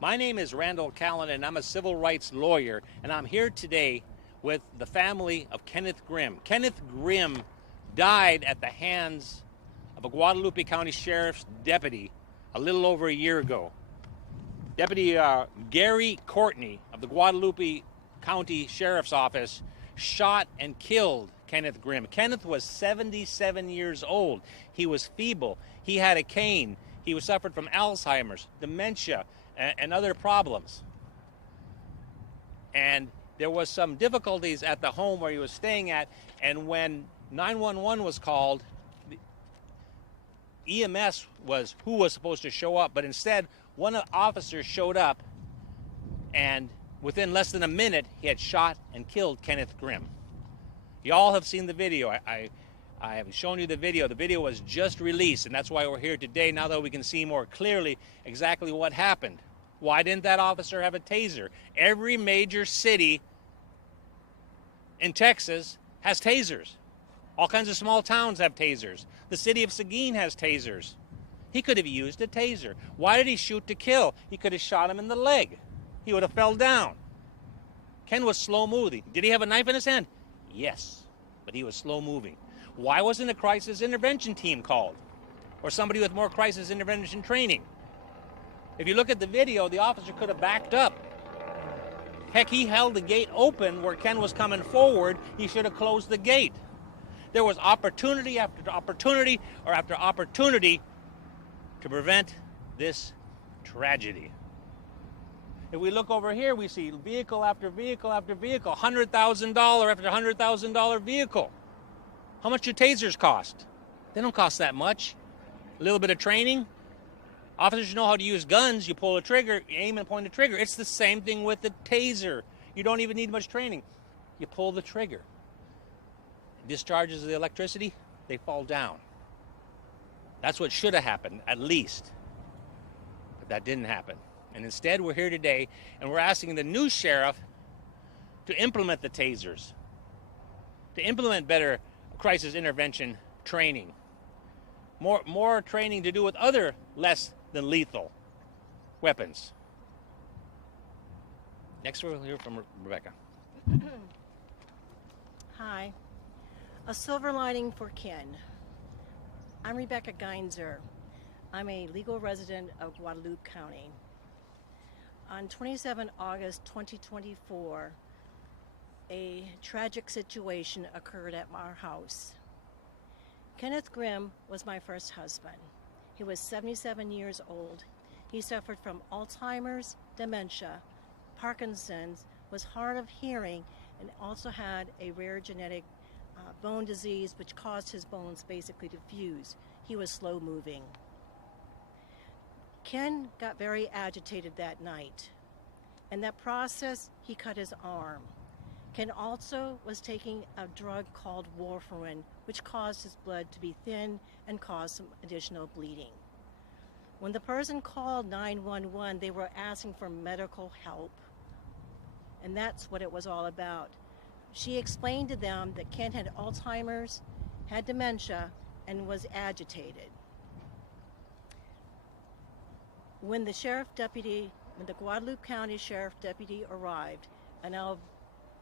My name is Randall Callan, and I'm a civil rights lawyer, and I'm here today with the family of Kenneth Grimm. Kenneth Grimm died at the hands of a Guadalupe County Sheriff's deputy a little over a year ago. Deputy Gary Courtney of the Guadalupe County Sheriff's Office shot and killed Kenneth Grimm. Kenneth was 77 years old. He was feeble. He had a cane. He suffered from Alzheimer's, dementia, and other problems. And there was some difficulties at the home where he was staying at, and when 911 was called, EMS was who was supposed to show up, but instead one of the officers showed up, and within less than a minute he had shot and killed Kenneth Grimm. You all have seen the video. I have shown you the video. The video was just released, and that's why we're here today, now that we can see more clearly exactly what happened. Why didn't that officer have a taser? Every major city in Texas has tasers. All kinds of small towns have tasers. The city of Seguin has tasers. He could have used a taser. Why did he shoot to kill? He could have shot him in the leg. He would have fell down. Ken was slow moving. Did he have a knife in his hand? Yes, but he was slow moving. Why wasn't a crisis intervention team called? Or somebody with more crisis intervention training? If you look at the video, the officer could have backed up. Heck, he held the gate open where Ken was coming forward. He should have closed the gate. There was opportunity after opportunity after opportunity to prevent this tragedy. If we look over here, we see vehicle after vehicle after vehicle, $100,000 after $100,000 vehicle. How much do tasers cost? They don't cost that much. A little bit of training. Officers know how to use guns. You pull a trigger, you aim and point the trigger. It's the same thing with the taser. You don't even need much training. You pull the trigger. It discharges the electricity, they fall down. That's what should have happened, at least. But that didn't happen. And instead, we're here today, and we're asking the new sheriff to implement the tasers, to implement better crisis intervention training, more training to do with other less than lethal weapons. Next, we'll hear from Rebecca. Hi. A silver lining for Ken. I'm Rebecca Geinzer. I'm a legal resident of Guadalupe County. On 27 August 2024, a tragic situation occurred at our house. Kenneth Grimm was my first husband. He was 77 years old. He suffered from Alzheimer's, dementia, Parkinson's, was hard of hearing, and also had a rare genetic bone disease which caused his bones basically to fuse. He was slow moving. Ken got very agitated that night. In that process, he cut his arm. Ken also was taking a drug called warfarin, which caused his blood to be thin and caused some additional bleeding. When the person called 911, they were asking for medical help. And that's what it was all about. She explained to them that Ken had Alzheimer's, had dementia, and was agitated. When the Guadalupe County Sheriff Deputy arrived, and I'm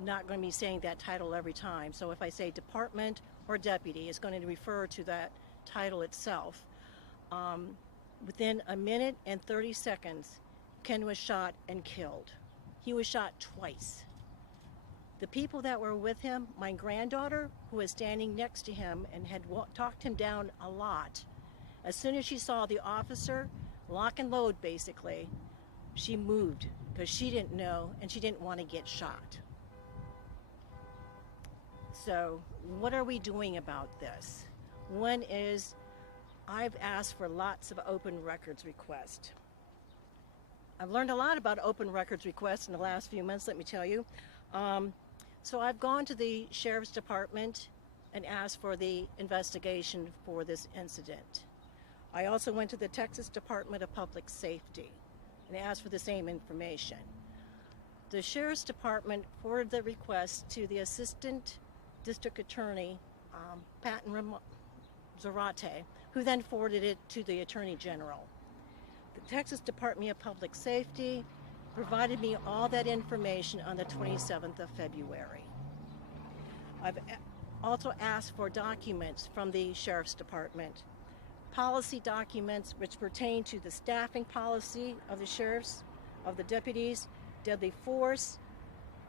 not going to be saying that title every time, so if I say department or deputy, it's going to refer to that title itself. Within a minute and 30 seconds, Ken was shot and killed. He was shot twice. The people that were with him, my granddaughter, who was standing next to him and had talked him down a lot, as soon as she saw the officer, lock and load basically, she moved because she didn't know and she didn't want to get shot. So what are we doing about this? One is, I've asked for lots of open records requests. I've learned a lot about open records requests in the last few months, let me tell you. So I've gone to the Sheriff's Department and asked for the investigation for this incident. I also went to the Texas Department of Public Safety and asked for the same information. The Sheriff's Department forwarded the request to the Assistant District Attorney, Patton Zarate, who then forwarded it to the Attorney General. The Texas Department of Public Safety provided me all that information on the 27th of February. I've also asked for documents from the Sheriff's Department, policy documents which pertain to the staffing policy of the sheriffs, of the deputies, deadly force,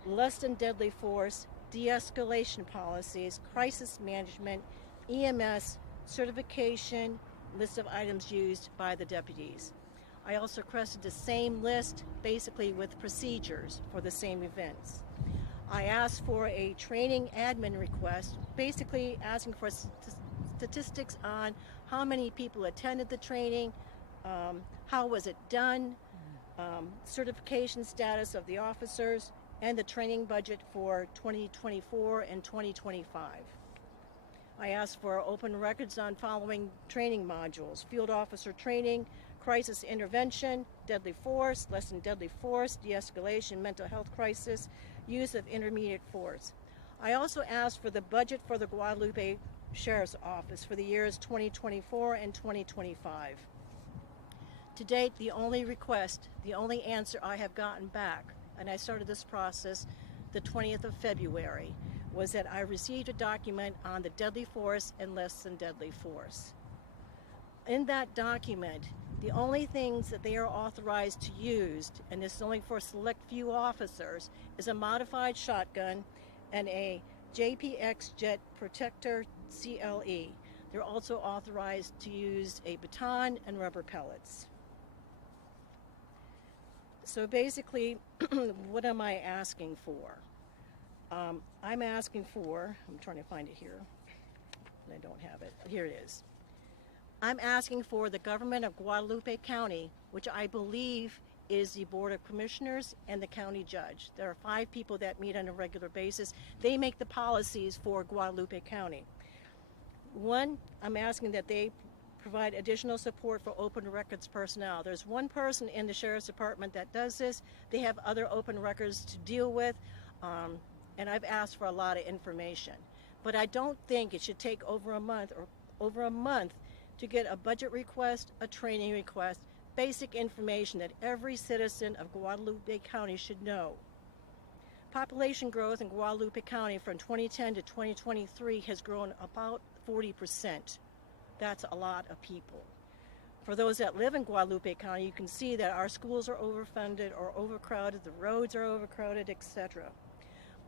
less than deadly force, de-escalation policies, crisis management, EMS, certification, list of items used by the deputies. I also requested the same list, basically with procedures for the same events. I asked for a training admin request, basically asking for statistics on how many people attended the training, how was it done, certification status of the officers, and the training budget for 2024 and 2025. I asked for open records on following training modules: field officer training, crisis intervention, deadly force, less than deadly force, de-escalation, mental health crisis, use of intermediate force. I also asked for the budget for the Guadalupe Sheriff's Office for the years 2024 and 2025. To date, the only request, the only answer I have gotten back, and I started this process the 20th of February, was that I received a document on the deadly force and less than deadly force. In that document, the only things that they are authorized to use, and this is only for a select few officers, is a modified shotgun and a JPX Jet Protector CLE. They're also authorized to use a baton and rubber pellets. So basically, what am I asking for? I'm asking for, I'm trying to find it here, I don't have it, here it is. I'm asking for the government of Guadalupe County, which I believe is the Board of Commissioners and the county judge. There are 5 people that meet on a regular basis. They make the policies for Guadalupe County. One, I'm asking that they provide additional support for open records personnel. There's one person in the Sheriff's Department that does this. They have other open records to deal with, and I've asked for a lot of information. But I don't think it should take over a month to get a budget request, a training request, basic information that every citizen of Guadalupe County should know. Population growth in Guadalupe County from 2010 to 2023 has grown about 40%. That's a lot of people. For those that live in Guadalupe County, you can see that our schools are overfunded or overcrowded, the roads are overcrowded, etc.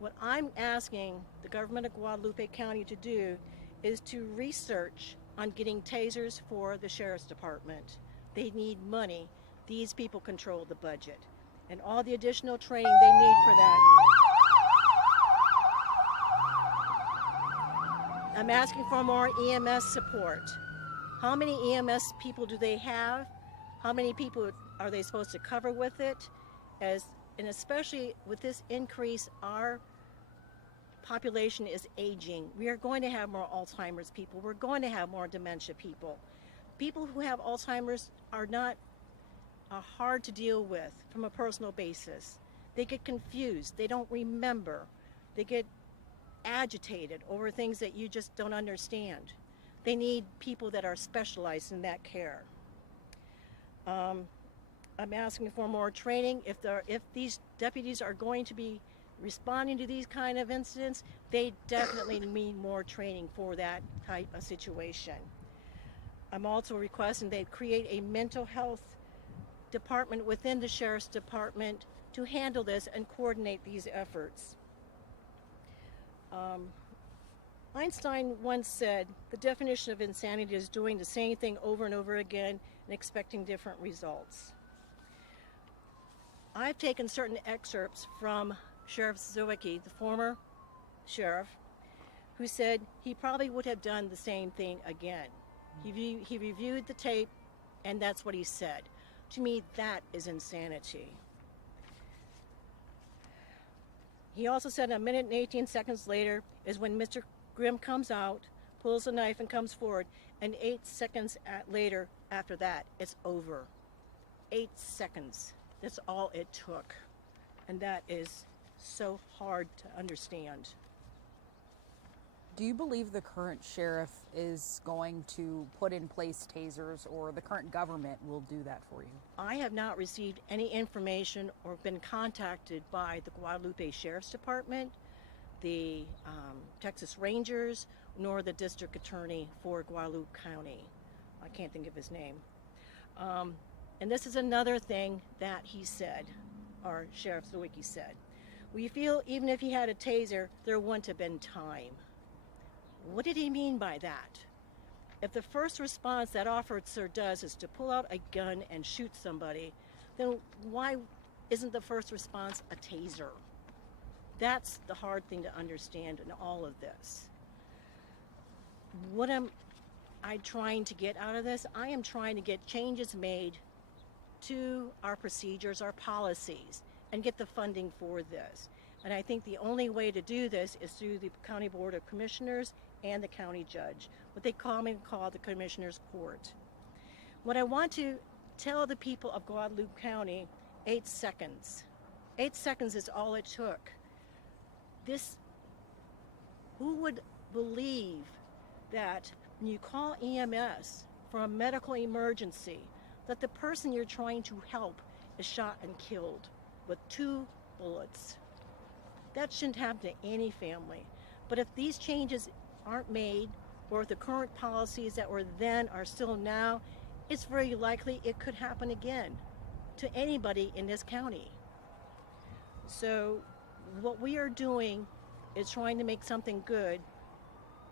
What I'm asking the government of Guadalupe County to do is to research on getting tasers for the Sheriff's Department. They need money. These people control the budget. And all the additional training they need for that. I'm asking for more EMS support. How many EMS people do they have? How many people are they supposed to cover with it? And especially with this increase, our population is aging. We are going to have more Alzheimer's people. We're going to have more dementia people. People who have Alzheimer's are not hard to deal with from a personal basis. They get confused. They don't remember. They get agitated over things that you just don't understand. They need people that are specialized in that care. I'm asking for more training. If these deputies are going to be responding to these kind of incidents, they definitely need more training for that type of situation. I'm also requesting they create a mental health department within the Sheriff's Department to handle this and coordinate these efforts. Einstein once said, the definition of insanity is doing the same thing over and over again and expecting different results. I've taken certain excerpts from Sheriff Zwicky, the former sheriff, who said he probably would have done the same thing again. He reviewed the tape, and that's what he said. To me, that is insanity. He also said a minute and 18 seconds later is when Mr. Grimm comes out, pulls a knife, and comes forward, and 8 seconds later after that, it's over. 8 seconds. That's all it took. And that is so hard to understand. Do you believe the current sheriff is going to put in place tasers, or the current government will do that for you? I have not received any information or been contacted by the Guadalupe Sheriff's Department, the Texas Rangers, nor the district attorney for Guadalupe County. I can't think of his name. And this is another thing that he said, or Sheriff Zwicky said. We feel even if he had a taser, there wouldn't have been time. What did he mean by that? If the first response that officer does is to pull out a gun and shoot somebody, then why isn't the first response a taser? That's the hard thing to understand in all of this. What am I trying to get out of this? I am trying to get changes made to our procedures, our policies, and get the funding for this. And I think the only way to do this is through the County Board of Commissioners and the county judge, what they commonly call the Commissioner's Court. What I want to tell the people of Guadalupe County, 8 seconds. 8 seconds is all it took. Who would believe that when you call EMS for a medical emergency, that the person you're trying to help is shot and killed with 2 bullets? That shouldn't happen to any family. But if these changes aren't made, or if the current policies that were then are still now, it's very likely it could happen again to anybody in this county. So what we are doing is trying to make something good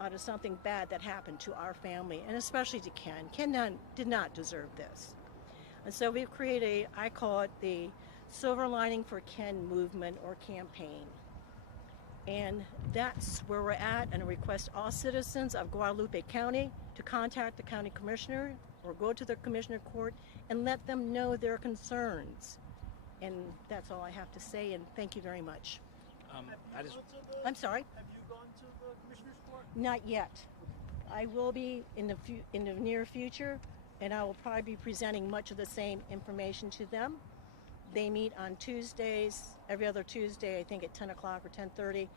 out of something bad that happened to our family, and especially to Ken. Ken did not deserve this. And so we've created I call it the Silver Lining for Ken movement or campaign. And that's where we're at, and I request all citizens of Guadalupe County to contact the county commissioner or go to the commissioner court and let them know their concerns. And that's all I have to say, and thank you very much. I'm sorry? Have you gone to the commissioner's court? Not yet. I will be in the near future, and I will probably be presenting much of the same information to them. They meet on Tuesdays, every other Tuesday, I think at 10 o'clock or 10:30,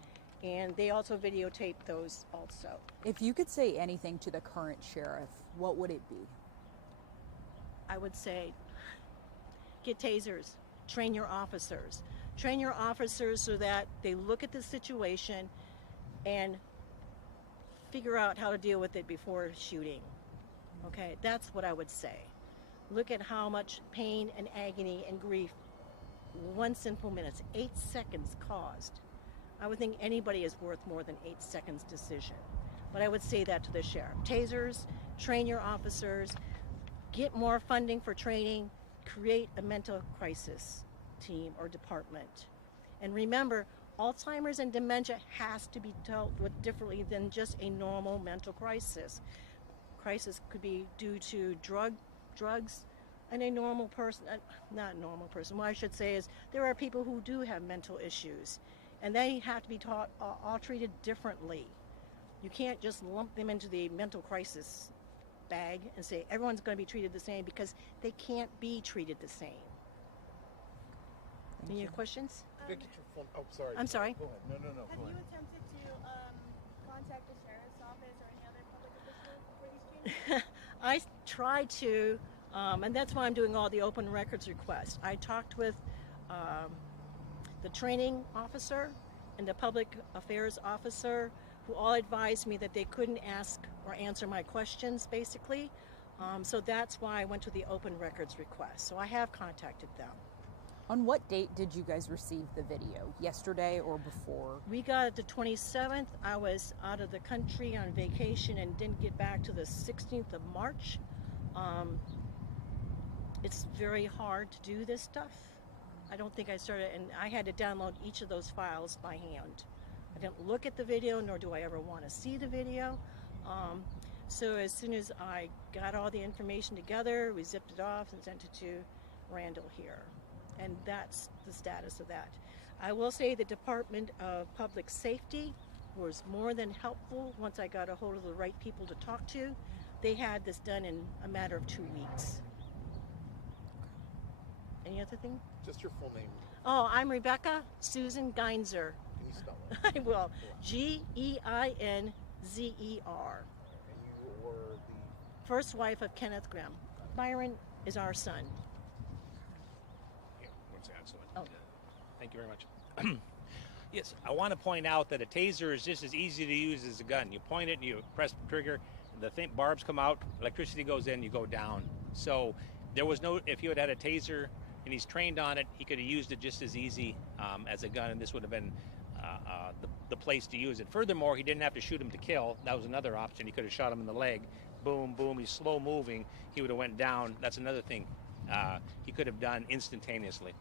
and they also videotape those also. If you could say anything to the current sheriff, what would it be? I would say, get tasers, train your officers. Train your officers so that they look at the situation and figure out how to deal with it before shooting. Okay, that's what I would say. Look at how much pain and agony and grief 1 simple minute, 8 seconds caused. I would think anybody is worth more than 8 seconds decision. But I would say that to the sheriff. Tasers, train your officers, get more funding for training, create a mental crisis team or department. And remember, Alzheimer's and dementia has to be dealt with differently than just a normal mental crisis. Crisis could be due to drugs, and a normal person, not a normal person, what I should say is there are people who do have mental issues, and they have to be taught, all treated differently. You can't just lump them into the mental crisis bag and say everyone's going to be treated the same, because they can't be treated the same. Any other questions? Get your phone. Oh, sorry. I'm sorry. Go ahead. No. Have Go you ahead. attempted to contact the sheriff's office or any other public official for these changes? I tried to, and that's why I'm doing all the open records requests. I talked with the training officer and the public affairs officer, who all advised me that they couldn't ask or answer my questions, basically. So that's why I went to the open records request. So I have contacted them. On what date did you guys receive the video? Yesterday or before? We got it the 27th. I was out of the country on vacation and didn't get back to the 16th of March. It's very hard to do this stuff. I don't think I started, and I had to download each of those files by hand. I didn't look at the video, nor do I ever want to see the video. So as soon as I got all the information together, we zipped it off and sent it to Randall here. And that's the status of that. I will say the Department of Public Safety was more than helpful once I got a hold of the right people to talk to. They had this done in a matter of 2 weeks. Any other thing? Just your full name. Oh, I'm Rebecca Susan Geinzer. Can you spell it? I will. Geinzer. Zer. And you were the First wife of Kenneth Grimm. Byron is our son. Yeah, what's that? So, Oh. Thank you very much. Yes, I want to point out that a taser is just as easy to use as a gun. You point it and you press the trigger, the barbs come out, electricity goes in, you go down. So there was no, if you had had a taser and he's trained on it, he could have used it just as easy as a gun, and this would have been the place to use it. Furthermore, he didn't have to shoot him to kill. That was another option. He could have shot him in the leg. Boom, boom. He's slow moving. He would have went down. That's another thing he could have done instantaneously.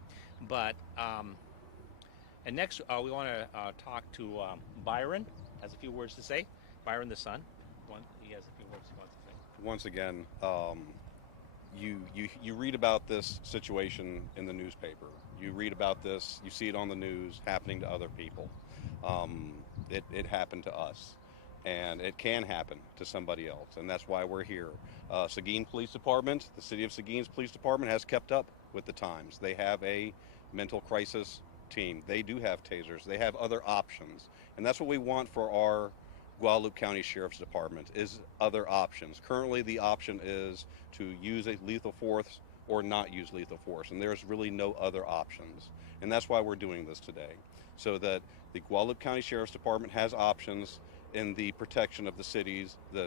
But and next, we want to talk to Byron. Has a few words to say. Byron, the son. He has a few words he wants to say. Once again, you read about this situation in the newspaper. You read about this. You see it on the news happening to other people. It happened to us, and it can happen to somebody else, and that's why we're here. Seguin Police Department, the City of Seguin's Police Department has kept up with the times. They have a mental crisis team. They do have tasers. They have other options, and that's what we want for our Guadalupe County Sheriff's Department, is other options. Currently, the option is to use a lethal force or not use lethal force, and there's really no other options. And that's why we're doing this today, so that the Guadalupe County Sheriff's Department has options in the protection of the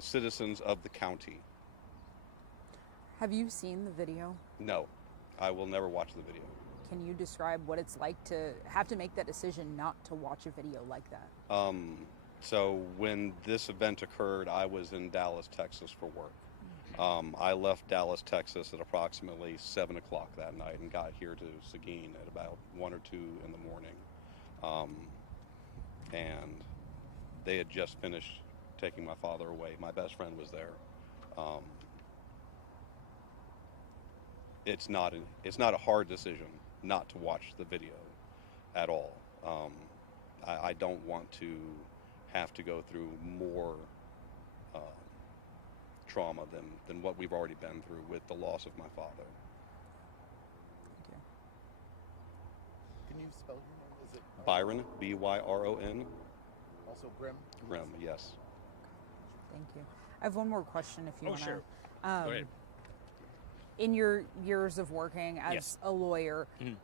citizens of the county. Have you seen the video? No, I will never watch the video. Can you describe what it's like to have to make that decision not to watch a video like that? So when this event occurred, I was in Dallas, Texas for work. I left Dallas, Texas at approximately 7 o'clock that night and got here to Seguin at about 1 or 2 in the morning. And they had just finished taking my father away. My best friend was there. It's not a hard decision not to watch the video at all. I don't want to have to go through more trauma than what we've already been through with the loss of my father. Thank you. Can you spell your name? Is it Byron, B-Y-R-O-N. Also Grimm? Grimm, yes. Thank you. I have one more question if you Oh, want to. sure. Go ahead. In your years of working as Yes. a lawyer, Mhm.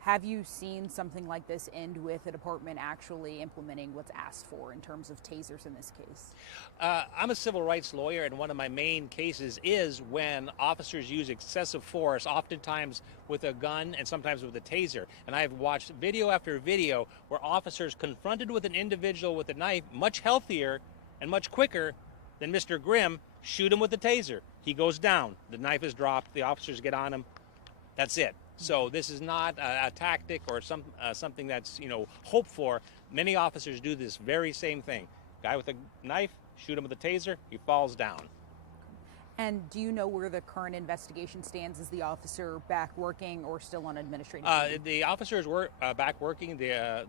have you seen something like this end with a department actually implementing what's asked for in terms of tasers in this case? I'm a civil rights lawyer, and one of my main cases is when officers use excessive force, oftentimes with a gun and sometimes with a taser. And I've watched video after video where officers confronted with an individual with a knife, much healthier and much quicker than Mr. Grimm, shoot him with a taser. He goes down. The knife is dropped. The officers get on him. That's it. So this is not a tactic or something that's hoped for. Many officers do this very same thing. Guy with a knife, shoot him with a taser. He falls down. And do you know where the current investigation stands? Is the officer back working or still on administrative duty? The officers were back working. The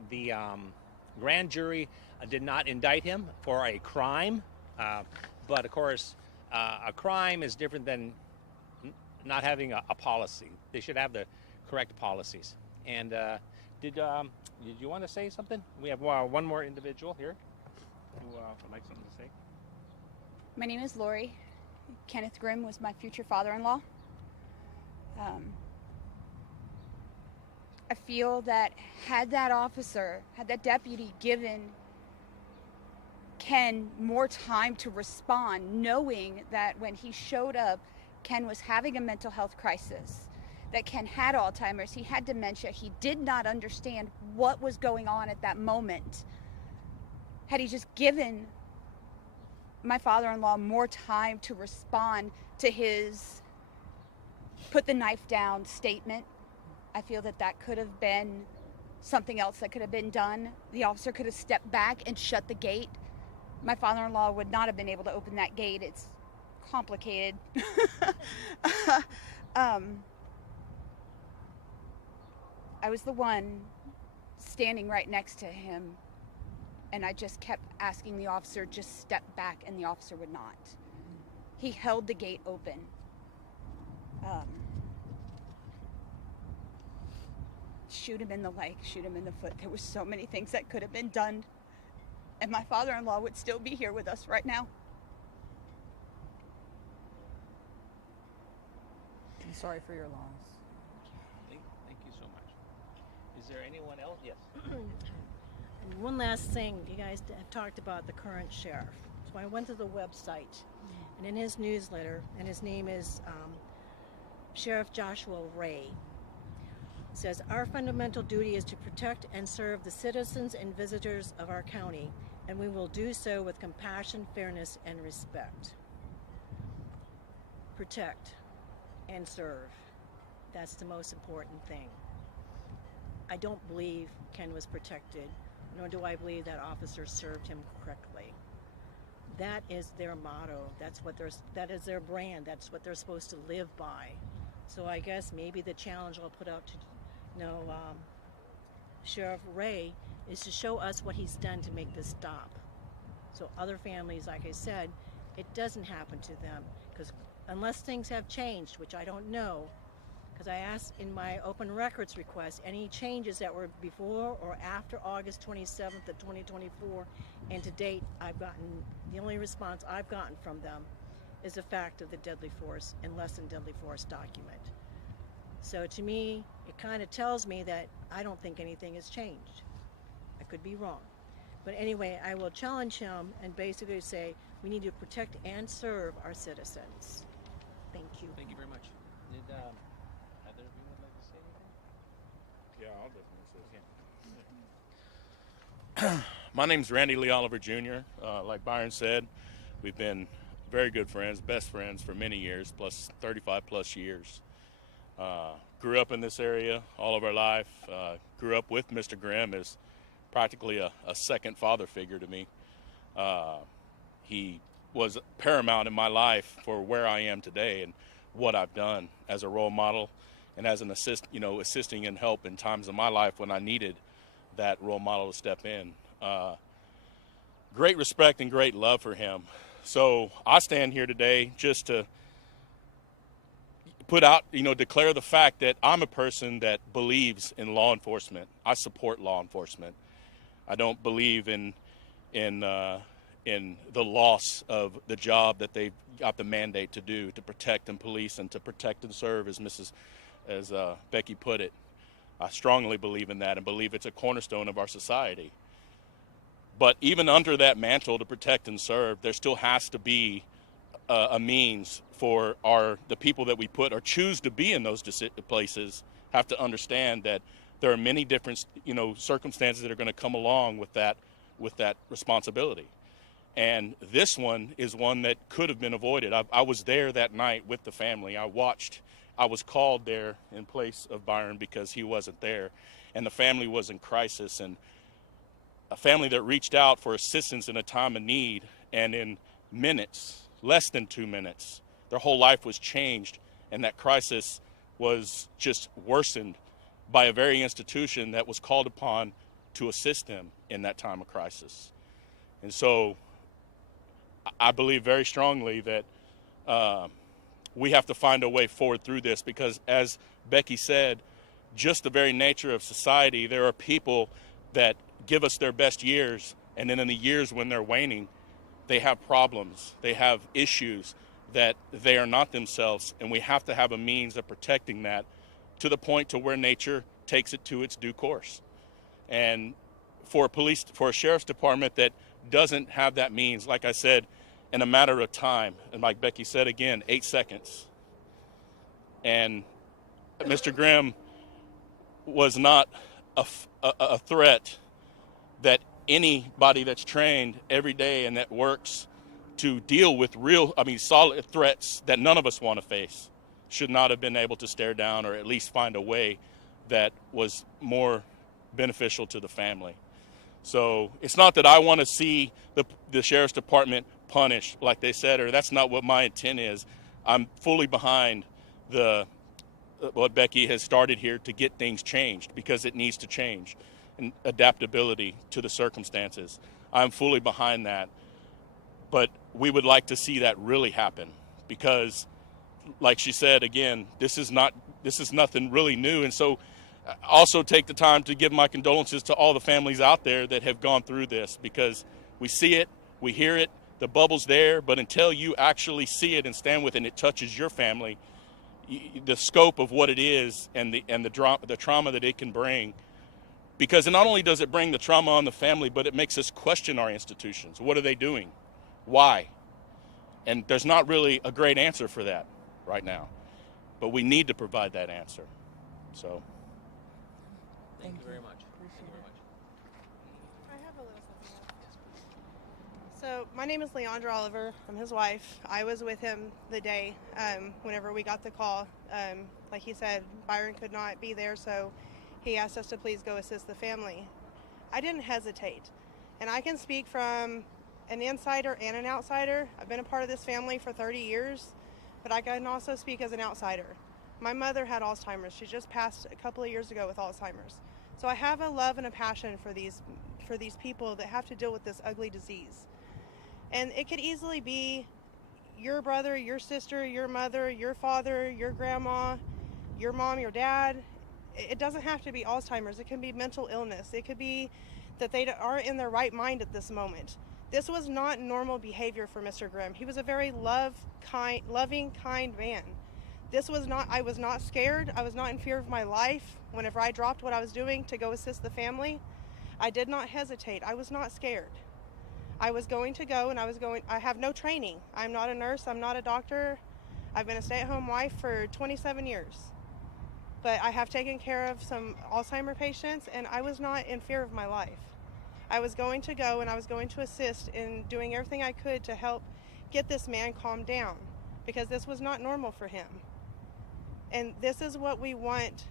grand jury did not indict him for a crime, but of course, a crime is different than not having a policy. They should have the correct policies. And did you want to say something? We have one more individual here who would like something to say. My name is Lori. Kenneth Grimm was my future father-in-law. I feel that had that deputy given Ken more time to respond, knowing that when he showed up, Ken was having a mental health crisis, that Ken had Alzheimer's, he had dementia, he did not understand what was going on at that moment. Had he just given my father-in-law more time to respond to his put the knife down statement, I feel that could have been something else that could have been done. The officer could have stepped back and shut the gate. My father-in-law would not have been able to open that gate. It's complicated. I was the one standing right next to him, and I just kept asking the officer, just step back, and the officer would not. He held the gate open. Shoot him in the leg, shoot him in the foot. There were so many things that could have been done, and my father-in-law would still be here with us right now. I'm sorry for your loss. Thank you so much. Is there anyone else? Yes. And one last thing, you guys have talked about the current sheriff. So I went to the website, and in his newsletter, and his name is Sheriff Joshua Ray, it says, our fundamental duty is to protect and serve the citizens and visitors of our county, and we will do so with compassion, fairness, and respect. Protect and serve. That's the most important thing. I don't believe Ken was protected, nor do I believe that officers served him correctly. That is their motto. That is their brand. That's what they're supposed to live by. So I guess maybe the challenge I'll put out to Sheriff Ray is to show us what he's done to make this stop. So other families, like I said, it doesn't happen to them, because unless things have changed, which I don't know, because I asked in my open records request any changes that were before or after August 27th of 2024, and to date the only response I've gotten from them is the fact of the deadly force and less than deadly force document. So to me, it kind of tells me that I don't think anything has changed. I could be wrong. But anyway, I will challenge him and basically say we need to protect and serve our citizens. Thank you. Thank you very much. Did either of you would like to say anything? Yeah, I'll definitely say something. My name's Randy Lee Oliver Jr. Like Byron said, we've been very good friends, best friends for many years, plus 35 plus years. Grew up in this area all of our life. Grew up with Mr. Grimm as practically a second father figure to me. He was paramount in my life for where I am today and what I've done as a role model and as an assisting and help in times of my life when I needed that role model to step in. Great respect and great love for him. So I stand here today just to put out, declare the fact that I'm a person that believes in law enforcement. I support law enforcement. I don't believe in the loss of the job that they've got the mandate to do, to protect and police and to protect and serve, as Becky put it. I strongly believe in that and believe it's a cornerstone of our society. But even under that mantle to protect and serve, there still has to be a means for the people that we put or choose to be in those places have to understand that there are many different circumstances that are going to come along with that responsibility. And this one is one that could have been avoided. I was there that night with the family. I was called there in place of Byron because he wasn't there, and the family was in crisis, and a family that reached out for assistance in a time of need, and in minutes, less than 2 minutes, their whole life was changed, and that crisis was just worsened by a very institution that was called upon to assist them in that time of crisis. And so I believe very strongly that we have to find a way forward through this, because as Becky said, just the very nature of society, there are people that give us their best years, and then in the years when they're waning, they have problems, they have issues that they are not themselves, and we have to have a means of protecting that to the point to where nature takes it to its due course. And for a sheriff's department that doesn't have that means, like I said, in a matter of time, and like Becky said again, 8 seconds. And Mr. Grimm was not a threat that anybody that's trained every day and that works to deal with solid threats that none of us want to face should not have been able to stare down, or at least find a way that was more beneficial to the family. So it's not that I want to see the sheriff's department punished, like they said, or that's not what my intent is. I'm fully behind what Becky has started here to get things changed, because it needs to change, and adaptability to the circumstances. I'm fully behind that. But we would like to see that really happen, because like she said, again, this is nothing really new. And so also take the time to give my condolences to all the families out there that have gone through this, because We see it, we hear it, the bubble's there, but until you actually see it and stand with it and it touches your family, the scope of what it is and the trauma that it can bring, because not only does it bring the trauma on the family, but it makes us question our institutions. What are they doing? Why? And there's not really a great answer for that right now, but we need to provide that answer. So Thank you very much. I have a little something else. So my name is Leandra Oliver. I'm his wife. I was with him the day whenever we got the call. Like he said, Byron could not be there, so he asked us to please go assist the family. I didn't hesitate, and I can speak from an insider and an outsider. I've been a part of this family for 30 years, but I can also speak as an outsider. My mother had Alzheimer's. She just passed a couple of years ago with Alzheimer's. So I have a love and a passion for these people that have to deal with this ugly disease. And it could easily be your brother, your sister, your mother, your father, your grandma, your mom, your dad. It doesn't have to be Alzheimer's. It can be mental illness. It could be that they aren't in their right mind at this moment. This was not normal behavior for Mr. Grimm. He was a very loving, kind man. I was not scared. I was not in fear of my life. Whenever I dropped what I was doing to go assist the family, I did not hesitate. I was not scared. I was going to go, and I have no training. I'm not a nurse. I'm not a doctor. I've been a stay-at-home wife for 27 years. But I have taken care of some Alzheimer patients, and I was not in fear of my life. I was going to go, and I was going to assist in doing everything I could to help get this man calmed down, because this was not normal for him. And this is what we want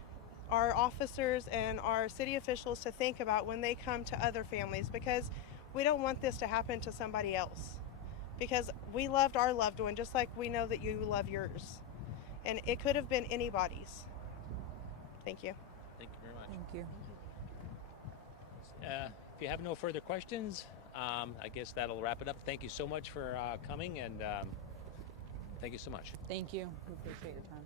our officers and our city officials to think about when they come to other families, because we don't want this to happen to somebody else. Because we loved our loved one just like we know that you love yours. And it could have been anybody's. Thank you. Thank you very much. Thank you. If you have no further questions, I guess that'll wrap it up. Thank you so much for coming, and thank you so much. Thank you. We appreciate your time.